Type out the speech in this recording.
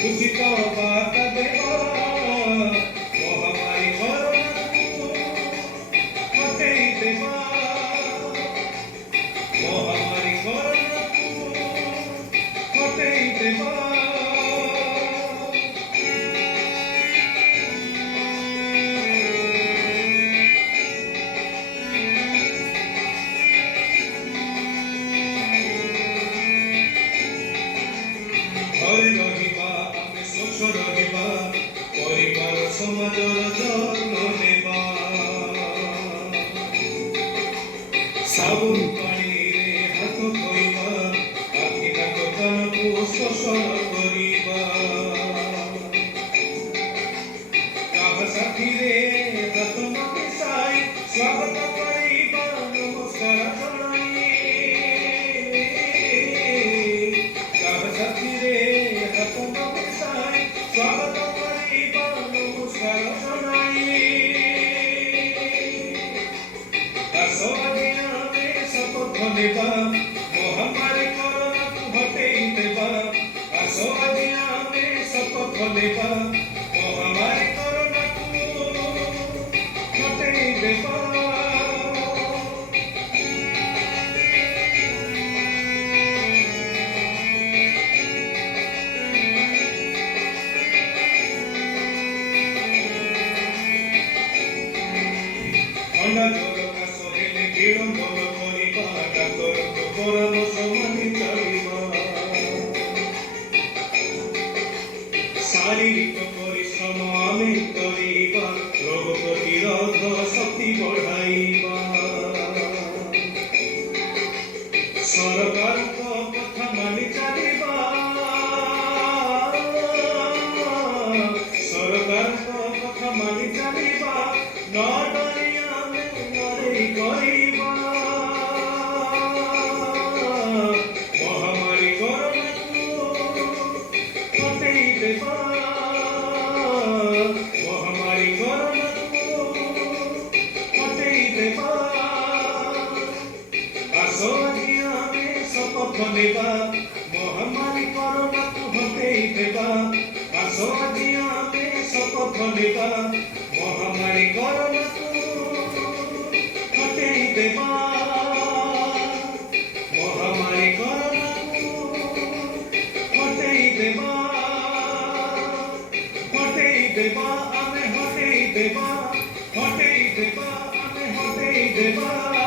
উচিত বার্তা দেবা মহামারী করোনাକୁ হটেই দেবা মহামারী করোনাକୁ হটেই দেবা ঘরে রহিবা ଆମେ ସ୍ୱଚ୍ଛ ରହିବା ପରିବାର ସମାଜର ଯତ୍ନ ନେବା ସାବୁନ ପାଣିରେ ହାତ ଧୋଇବା ଆଖି ନାକ କାନକୁ ଶୋଷଣ କରିବା କାହା ସାଥିରେ ହାତ ନ ମିଶାଇ ସ୍ୱାଗତ କରିବା ନମସ୍କାର ଜଣାଇ କାହା ସାଥିରେ ହାତ ନ ମିଶାଇ ସ୍ୱାଗତ କରିବା ନମସ୍କାର ଜଣାଇ ଆସ ଆଜି ଆମେ ଶପଥ ନେବା ମହାମାରୀ କରୋନାକୁ ହଟେଇ ଦେବା ଆସ ଆଜି ଆମେ ଶପଥ ନେବା ମହାମାରୀ କରୋନାକୁ ହଟେଇ ଦେବା ଥଣ୍ଡା ଜ୍ୱର କାଶ ହେଲେ ବିଳମ୍ବନ କରିବା ଡାକ୍ତରଙ୍କ ପରାମର୍ଶ ମାନି ଚାଲିବା ଶାରୀରିକ ପରିଶ୍ରମ ଆମେ କରିବା ରୋଗ ପ୍ରତିରୋଧ ଶକ୍ତି ବଢ଼ାଇବା ସରକାରଙ୍କ କଥା ମାନି ଚାଲିବା ସରକାରଙ୍କ କଥା ମାନି ଚାଲିବା ନ ଡରି ଆମେ ଲଢ଼େଇ କରିବା ମହାମାରୀ କରୋନାକୁ ହଟେଇ ଦେବା ମହାମାରୀ କରୋନାକୁ ହଟେଇ ଦେବା ଆସ ଆଜି ଆମେ ଶପଥ ନେବା ମହାମାରୀ କରୋନାକୁ ହଟେଇ ଦେବା ଆସ ଆଜି ଆମେ ଶପଥ ନେବା ମହାମାରୀ କରୋନାକୁ ହଟେଇ ଦେବା ମହାମାରୀ କରୋନାକୁ ହଟେଇ ଦେବା ଆମେ ହଟେଇ ଦେବା ଆମେ ହଟେଇ ଦେବା